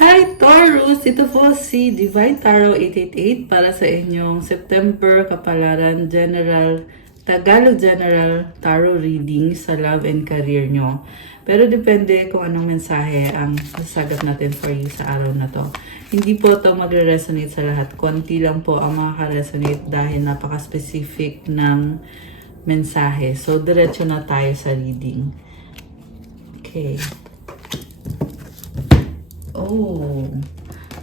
Hi Taurus! Ito po si Divine Tarot 888 para sa inyong September Kapalaran General Tagalog General Tarot Reading sa love and career nyo. Pero depende kung anong mensahe ang sasagot natin for you sa araw na to. Hindi po ito magre-resonate sa lahat. Konti lang po ang makaka-resonate dahil napaka-specific ng mensahe. So, diretso na tayo sa reading. Okay. Oh,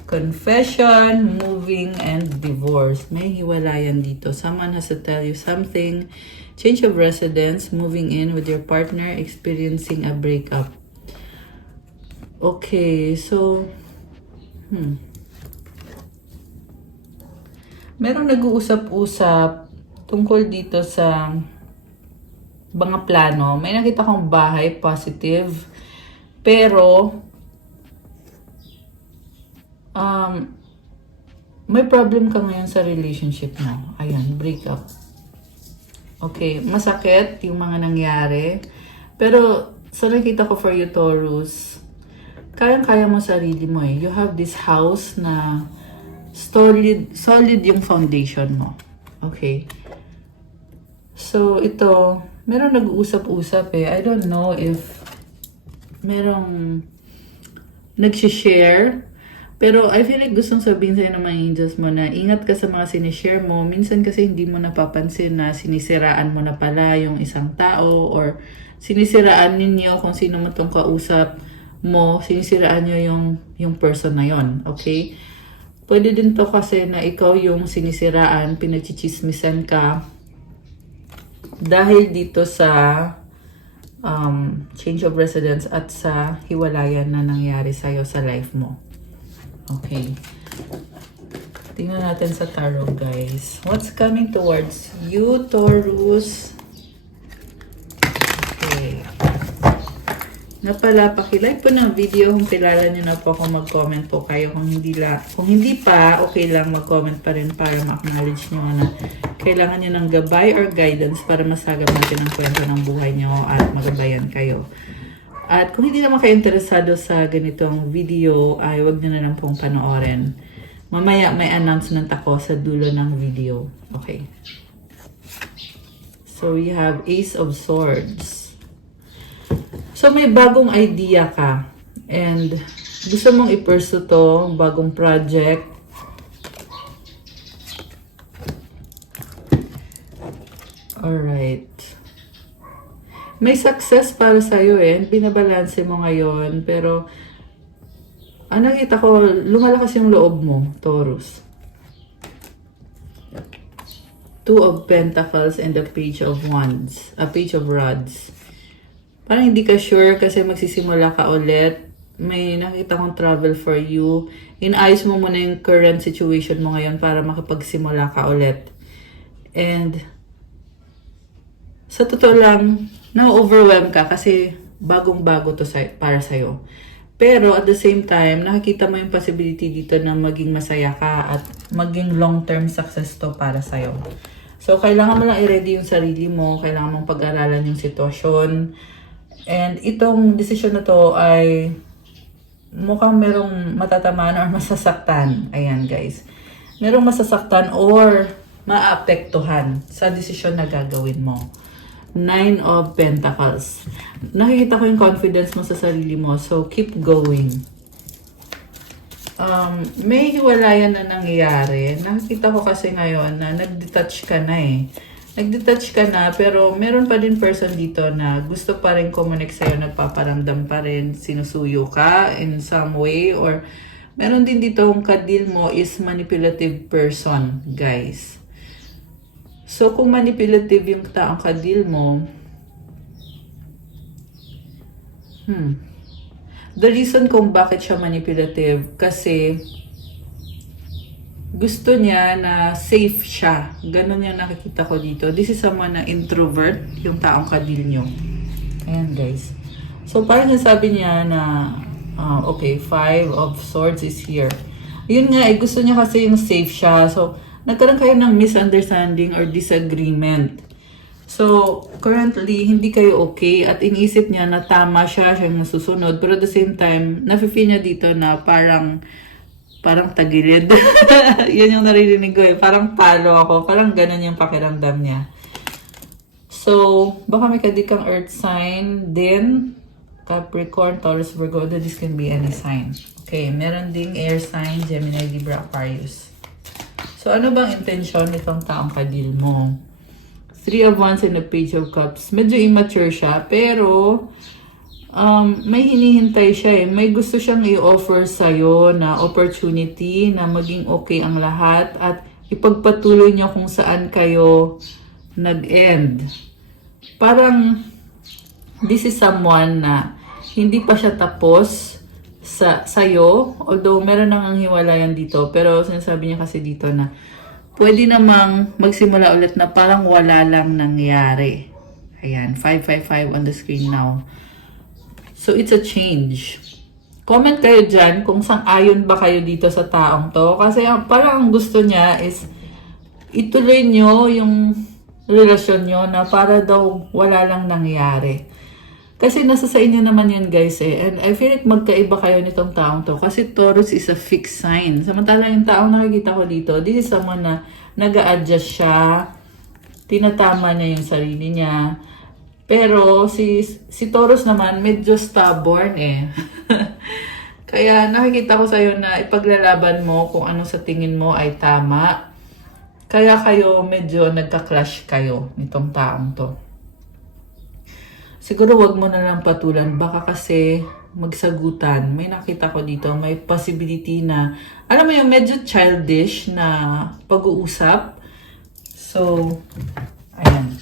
confession, moving, and divorce. May hiwalayan dito. Someone has to tell you something. Change of residence, moving in with your partner, experiencing a breakup. Okay, so, merong nag-uusap-usap tungkol dito sa mga plano. May nakita kong bahay, positive, pero may problem ka ngayon sa relationship mo. Ayan, breakup. Okay, masakit yung mga nangyari. Pero, sa nakita ko for you, Taurus, kayang-kaya mo sarili mo eh. You have this house na solid yung foundation mo. Okay? So, ito, merong nag-uusap-usap eh. I don't know if merong nag-share. Pero I feel like gustong sabihin sa'yo ng mga angels mo na ingat ka sa mga sinishare mo. Minsan kasi hindi mo napapansin na sinisiraan mo na pala yung isang tao or sinisiraan ninyo kung sino mo itong kausap mo. Sinisiraan nyo yung person na yon. Okay? Pwede din to kasi na ikaw yung sinisiraan, pinagchichismisan ka dahil dito sa change of residence at sa hiwalayan na nangyari sa'yo sa life mo. Okay. Tingnan natin sa tarot, guys. What's coming towards you, Taurus? Okay. Nga pala, pakilike po ng video kung kilala nyo na po kung mag-comment po kayo. Kung hindi pa, okay lang mag-comment pa rin para ma-acknowledge nyo na kailangan nyo ng gabay or guidance para masagap natin ang kwento ng buhay nyo at magabayan kayo. At kung hindi naman kayo interesado sa ganitong video, ay wag nyo na lang pong panoorin. Mamaya may announcement ako sa dulo ng video. Okay. So, we have Ace of Swords. So, may bagong idea ka. And gusto mong i-pursue to, bagong project. Alright. May success para sa'yo eh. Binabalanse mo ngayon. Pero, nakita ko, lumalakas yung loob mo, Taurus. Two of Pentacles and the Page of Wands. A Page of Rods. Parang hindi ka sure kasi magsisimula ka ulit. May nakita kong travel for you. Inayos mo muna yung current situation mo ngayon para makapagsimula ka ulit. And, sa totoo lang, na-overwhelm ka kasi bagong-bago to para sa'yo. Pero at the same time, nakikita mo yung possibility dito na maging masaya ka at maging long-term success to para sa'yo. So, kailangan mo lang i-ready yung sarili mo, kailangan mong pag-aralan yung sitwasyon. And itong decision na to ay mukhang merong matatamaan or masasaktan. Ayan, guys. Merong masasaktan or maapektuhan sa desisyon na gagawin mo. Nine of Pentacles. Nakikita ko yung confidence mo sa sarili mo. So, keep going. May hiwalayan na nangyayari. Nakikita ko kasi ngayon na nag-detach ka na eh. Nag-detach ka na pero meron pa din person dito na gusto pa rin connect sa'yo, nagpaparamdam pa rin, sinusuyo ka in some way. Or meron din dito yung kadil mo is manipulative person, guys. So, kung manipulative yung taong kadil mo, the reason kung bakit siya manipulative, kasi gusto niya na safe siya. Ganon yung nakikita ko dito. This is someone na introvert, yung taong kadil nyo. Ayan, guys. So, parang sabi niya na, okay, Five of Swords is here. Yun nga, gusto niya kasi yung safe siya. So, nagkaroon kayo ng misunderstanding or disagreement. So, currently, hindi kayo okay at iniisip niya na tama siya, siya yung nasusunod. Pero at the same time, nafe-feel niya dito na parang tagilid. Yan yung naririnig ko eh. Parang talo ako. Parang ganun yung pakiramdam niya. So, baka may kadikang earth sign din. Capricorn, Taurus, Virgo. This can be any sign. Okay, meron ding air sign, Gemini, Libra, Aquarius. So, ano bang intensyon nitong taong kadil mo? Three of Wands and the Page of Cups. Medyo immature siya, pero may hinihintay siya eh. May gusto siyang i-offer sa'yo na opportunity na maging okay ang lahat at ipagpatuloy niyo kung saan kayo nag-end. Parang this is someone na hindi pa siya tapos sa'yo. Although meron nang hiwalayan dito, pero sinasabi niya kasi dito na pwede namang magsimula ulit na parang wala lang nangyari. Ayan, 555 on the screen now. So, it's a change. Comment kayo dyan kung sang-ayon ba kayo dito sa taong to. Kasi parang ang gusto niya is ituloy nyo yung relasyon nyo na para daw wala lang nangyari. Kasi nasa sa inyo naman yan guys eh. And I feel like magkaiba kayo nitong taong to. Kasi Taurus is a fixed sign. Samantala yung taong nakikita ko dito, this is someone na nag-a-adjust siya. Tinatama niya yung sarili niya. Pero si Taurus naman medyo stubborn eh. Kaya nakikita ko sa'yo na ipaglalaban mo kung ano sa tingin mo ay tama. Kaya kayo medyo nagka-clash kayo nitong taong to. Siguro wag mo na lang patulan. Baka kasi magsagutan. May nakita ko dito. May possibility na, alam mo yung medyo childish na pag-uusap. So, ayan.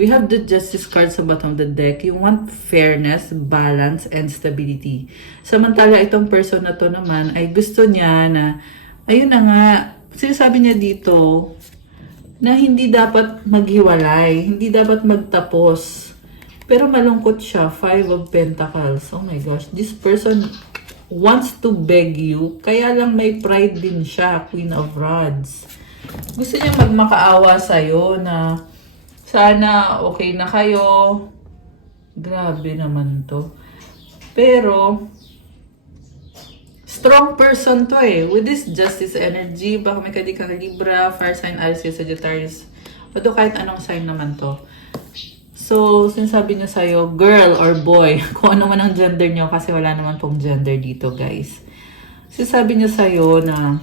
We have the Justice card sa bottom of the deck. You want fairness, balance, and stability. Samantala, itong person na to naman ay gusto niya na, ayun na nga, sinasabi niya dito na hindi dapat maghiwalay. Hindi dapat magtapos. Pero malungkot siya, 5 of Pentacles. Oh my gosh, this person wants to beg you. Kaya lang may pride din siya, Queen of Rods. Gusto niya magmakaawa sa'yo na sana okay na kayo. Grabe naman to. Pero, strong person to eh. With this Justice energy, baka may kadikang Libra, Fire sign, Aries, Sagittarius. O kahit anong sign naman to. So, sinasabi niya sa'yo, girl or boy, kung ano man ang gender niyo, kasi wala naman pong gender dito, guys. Sinasabi niya sa'yo na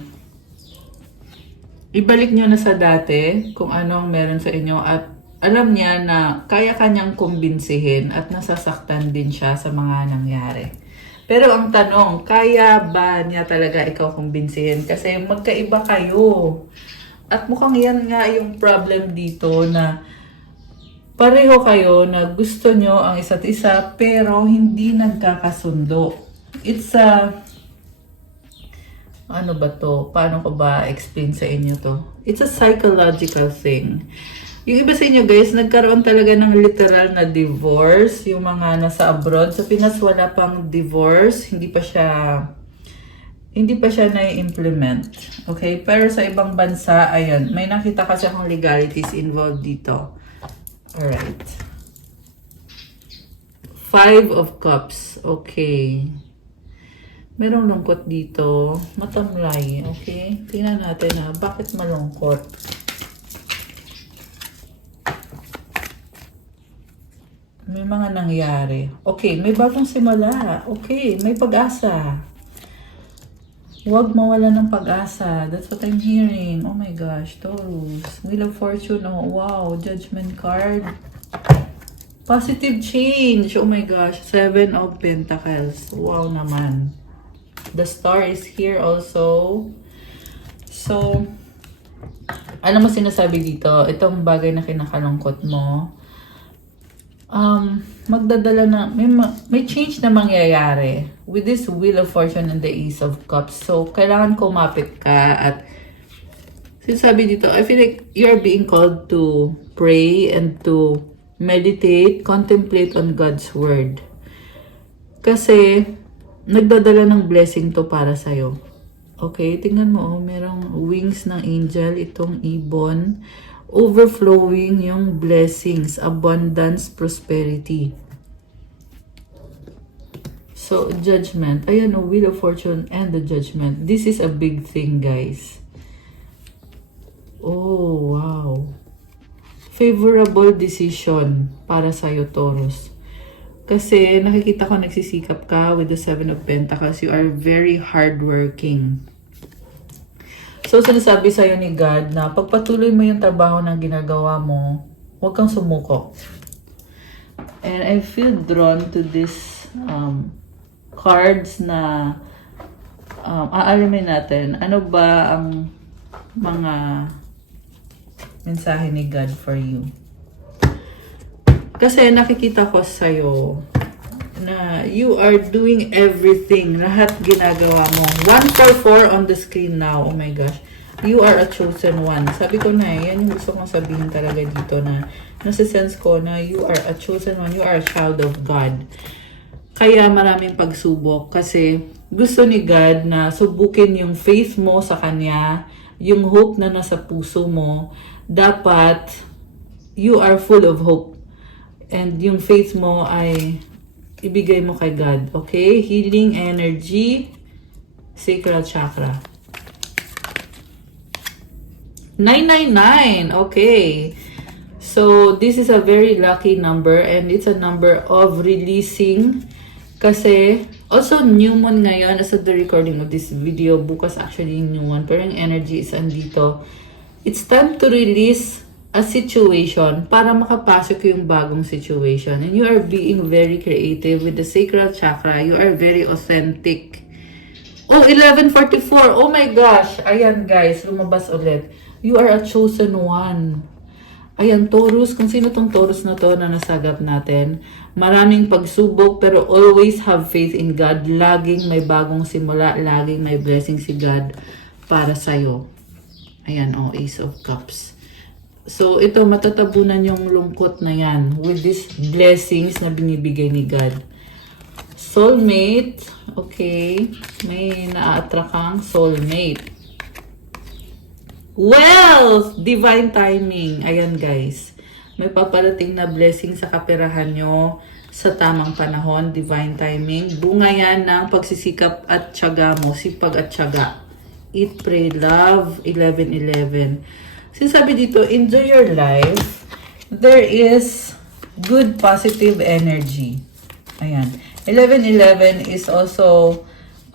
ibalik niyo na sa dati kung ano ang meron sa inyo at alam niya na kaya kanyang kumbinsihin at nasasaktan din siya sa mga nangyari. Pero ang tanong, kaya ba niya talaga ikaw kumbinsihin? Kasi magkaiba kayo. At mukhang yan nga yung problem dito na pareho kayo na gusto nyo ang isa't isa pero hindi nagkakasundo. It's a... Ano ba to? Paano ko ba explain sa inyo to? It's a psychological thing. Yung iba sa inyo guys, nagkaroon talaga ng literal na divorce. Yung mga nasa abroad. Sa Pinas wala pang divorce. Hindi pa siya na-implement. Okay? Pero sa ibang bansa, ayan, may nakita kasi akong legalities involved dito. Alright. 5 of Cups. Okay. Merong lungkot dito. Matamlay. Okay? Tingnan natin ha. Bakit malungkot? May mga nangyari. Okay. May bagong simula. Okay. May pag-asa. Huwag mawala ng pag-asa. That's what I'm hearing. Oh my gosh, Taurus. Wheel of Fortune. Oh, wow. Judgment card. Positive change. Oh my gosh. 7 of Pentacles. Wow naman. The Star is here also. So, ano mo sinasabi dito? Itong bagay na kinakalungkot mo. Magdadala na, may change na mangyayari with this Wheel of Fortune and the Ace of Cups. So, kailangan kumapit ka at sinasabi dito, I feel like you're being called to pray and to meditate, contemplate on God's Word. Kasi, nagdadala ng blessing to para sa'yo. Okay, tingnan mo, merong wings ng angel, itong ibon. overflowing yung blessings, abundance, prosperity. So, Judgment. Ayan, Wheel of Fortune and the Judgment. This is a big thing, guys. Oh, wow. Favorable decision para sa'yo, Taurus. Kasi nakikita ko nagsisikap ka with the Seven of Pentacles. You are very hardworking. So, sinasabi sa'yo ni God na pagpatuloy mo yung trabaho na ginagawa mo, huwag kang sumuko. And I feel drawn to this cards na aalamin natin. Ano ba ang mga mensahe ni God for you? Kasi nakikita ko sa'yo na you are doing everything. Lahat ginagawa mo. 144 on the screen now. Oh my gosh. You are a chosen one. Sabi ko na yan yung gusto kong sabihin talaga dito na nasa-sense ko na you are a chosen one. You are a child of God. Kaya maraming pagsubok kasi gusto ni God na subukin yung faith mo sa Kanya, yung hope na nasa puso mo. Dapat you are full of hope. And yung faith mo ay ibigay mo kay God. Okay? Healing energy, sacral chakra. 999. Okay. So, this is a very lucky number and it's a number of releasing. Kasi, also new moon ngayon as of the recording of this video. Bukas actually new one. Pero yung energy is andito. It's time to release a situation para makapasok yung bagong situation. And you are being very creative with the sacral chakra. You are very authentic. Oh, 1144. Oh my gosh. Ayan guys, lumabas ulit. You are a chosen one. Ayan, Taurus. Kung sino tong Taurus na to na nasagap natin. Maraming pagsubok pero always have faith in God. Laging may bagong simula. Laging may blessing si God para sa'yo. Ayan, oh, Ace of Cups. So, ito, matatabunan yung lungkot na yan with these blessings na binibigay ni God. Soulmate. Okay. May na-attract kang soulmate. Wealth! Divine timing. Ayan, guys. May paparating na blessing sa kaperahan nyo sa tamang panahon. Divine timing. Bunga yan ng pagsisikap at tiyaga mo. Sipag at tiyaga. Eat, pray, love. 11-11. Sinasabi dito, enjoy your life. There is good positive energy. Ayan. 11-11 is also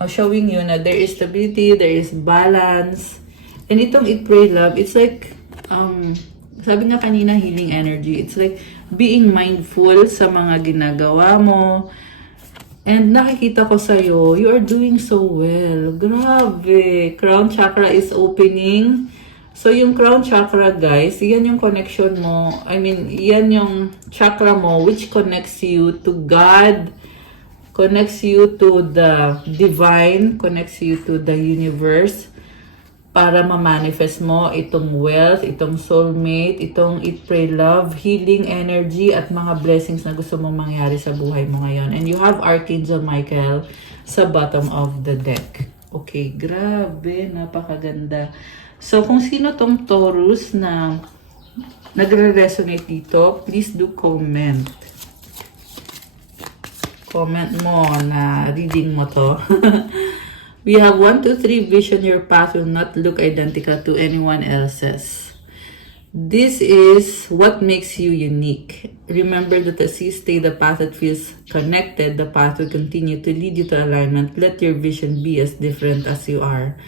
showing you na there is stability, there is balance. And itong eat, pray, love, it's like, sabi nga kanina, healing energy. It's like being mindful sa mga ginagawa mo. And nakikita ko sa'yo, you are doing so well. Grabe. Crown chakra is opening. So, yung crown chakra, guys, yan yung connection mo. I mean, yan yung chakra mo which connects you to God, connects you to the divine, connects you to the universe para ma-manifest mo itong wealth, itong soulmate, itong eat, pray, love, healing energy at mga blessings na gusto mong mangyari sa buhay mo ngayon. And you have Archangel Michael sa bottom of the deck. Okay, grabe, napakaganda. So, kung sino tong Taurus na nagre-resonate dito, please do comment. Comment mo na reading mo to. We have 1, 2, 3. Vision your path will not look identical to anyone else's. This is what makes you unique. Remember that as you stay the path that feels connected, the path will continue to lead you to alignment. Let your vision be as different as you are.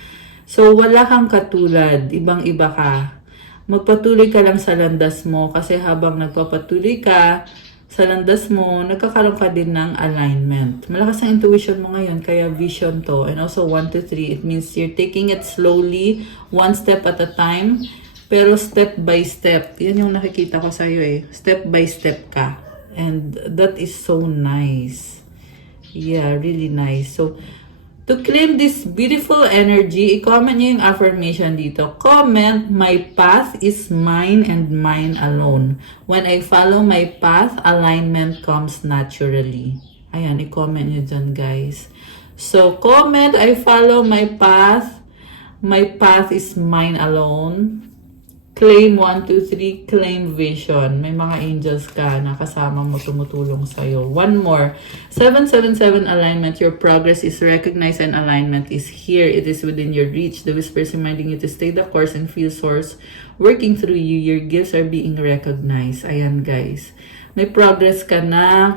So, wala kang katulad. Ibang-iba ka. Magpatuloy ka lang sa landas mo kasi habang nagpapatuloy ka sa landas mo, nagkakaroon ka din ng alignment. Malakas ang intuition mo ngayon, kaya vision to. And also 1, 2, 3, it means you're taking it slowly, one step at a time, pero step by step. Yan yung nakikita ko sa'yo eh. Step by step ka. And that is so nice. Yeah, really nice. So, to claim this beautiful energy, i-comment nyo yung affirmation dito. Comment, my path is mine and mine alone. When I follow my path, alignment comes naturally. Ayan, i-comment nyo dyan, guys. So, comment, I follow my path is mine alone. Claim 1, 2, 3, claim vision. May mga angels ka na kasama mo tumutulong sa'yo. One more. 777 alignment. Your progress is recognized and alignment is here. It is within your reach. The whispers reminding you to stay the course and feel source working through you. Your gifts are being recognized. Ayan guys. May progress ka na.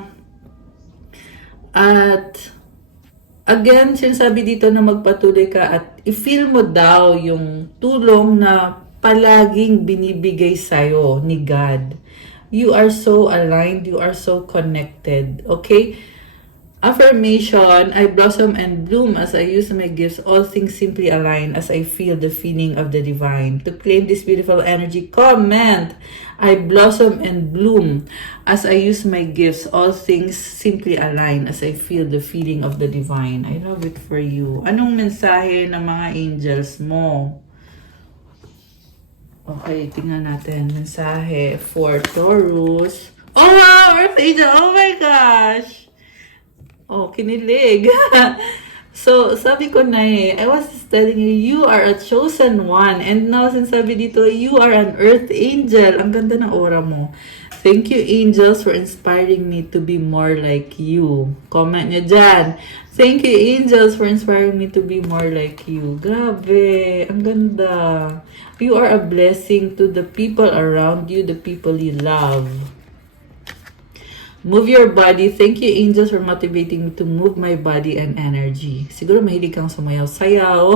At again, sinasabi dito na magpatuloy ka at i-feel mo daw yung tulong na palaging binibigay sa'yo ni God. You are so aligned, you are so connected, okay? Affirmation, I blossom and bloom as I use my gifts. All things simply align as I feel the feeling of the divine. To claim this beautiful energy, comment, I blossom and bloom as I use my gifts. All things simply align as I feel the feeling of the divine. I love it for you. Anong mensahe ng mga angels mo? Okay, tingnan natin. Mensahe for Taurus. Oh wow! Earth Angel! Oh my gosh! Oh, kinilig. So, sabi ko na I was telling you, you are a chosen one. And now, sinasabi dito, you are an Earth Angel. Ang ganda ng aura mo. Thank you, angels, for inspiring me to be more like you. Comment nyo dyan. Thank you, angels, for inspiring me to be more like you. Grabe, ang ganda. You are a blessing to the people around you, the people you love. Move your body. Thank you, angels, for motivating me to move my body and energy. Siguro mahilig kang sumayaw-sayaw.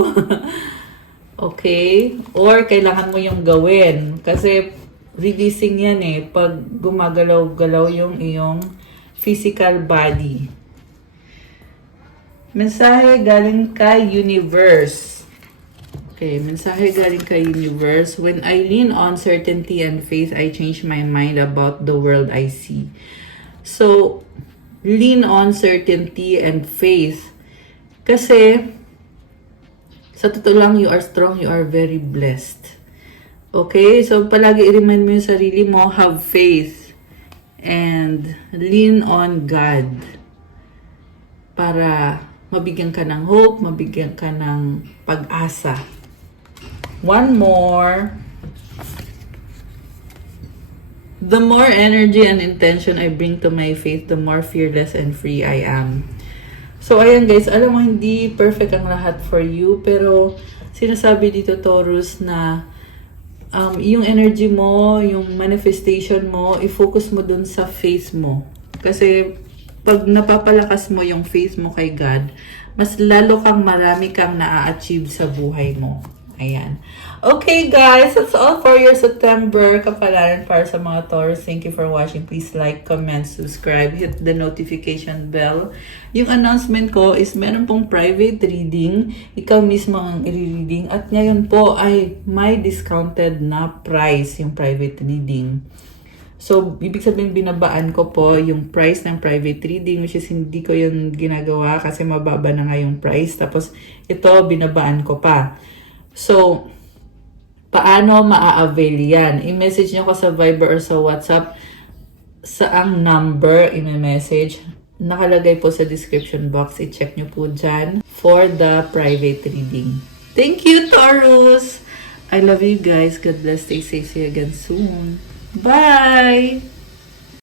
Okay? Or kailangan mo yung gawin. Kasi releasing yan pag gumagalaw-galaw yung iyong physical body. Mensahe galing kay Universe. Okay, mensahe galing kay Universe. When I lean on certainty and faith, I change my mind about the world I see. So, lean on certainty and faith. Kasi, sa totoo lang, you are strong, you are very blessed. Okay? So, palagi i-remind mo yung sarili mo, have faith. And lean on God. Para mabigyan ka ng hope, mabigyan ka ng pag-asa. One more. The more energy and intention I bring to my faith, the more fearless and free I am. So, ayan guys, alam mo, hindi perfect ang lahat for you, pero sinasabi dito, Taurus, na yung energy mo, yung manifestation mo, i-focus mo dun sa faith mo. Kasi, pag napapalakas mo yung faith mo kay God, mas lalo kang marami kang na-achieve sa buhay mo. Ayan. Okay guys, that's all for your September kapalaran para sa mga Taurus. Thank you for watching. Please like, comment, subscribe, hit the notification bell. Yung announcement ko is meron pong private reading. Ikaw mismo ang i-reading. At ngayon po ay may discounted na price yung private reading. So, ibig sabihin binabaan ko po yung price ng private reading, which is hindi ko yun ginagawa kasi mababa na nga yung price. Tapos, ito binabaan ko pa. So, paano maa-avail yan? I-message nyo ko sa Viber or sa WhatsApp saang number i-message. Nakalagay po sa description box. I-check nyo po dyan for the private reading. Thank you, Taurus! I love you guys. God bless. Stay safe. See you again soon. Bye!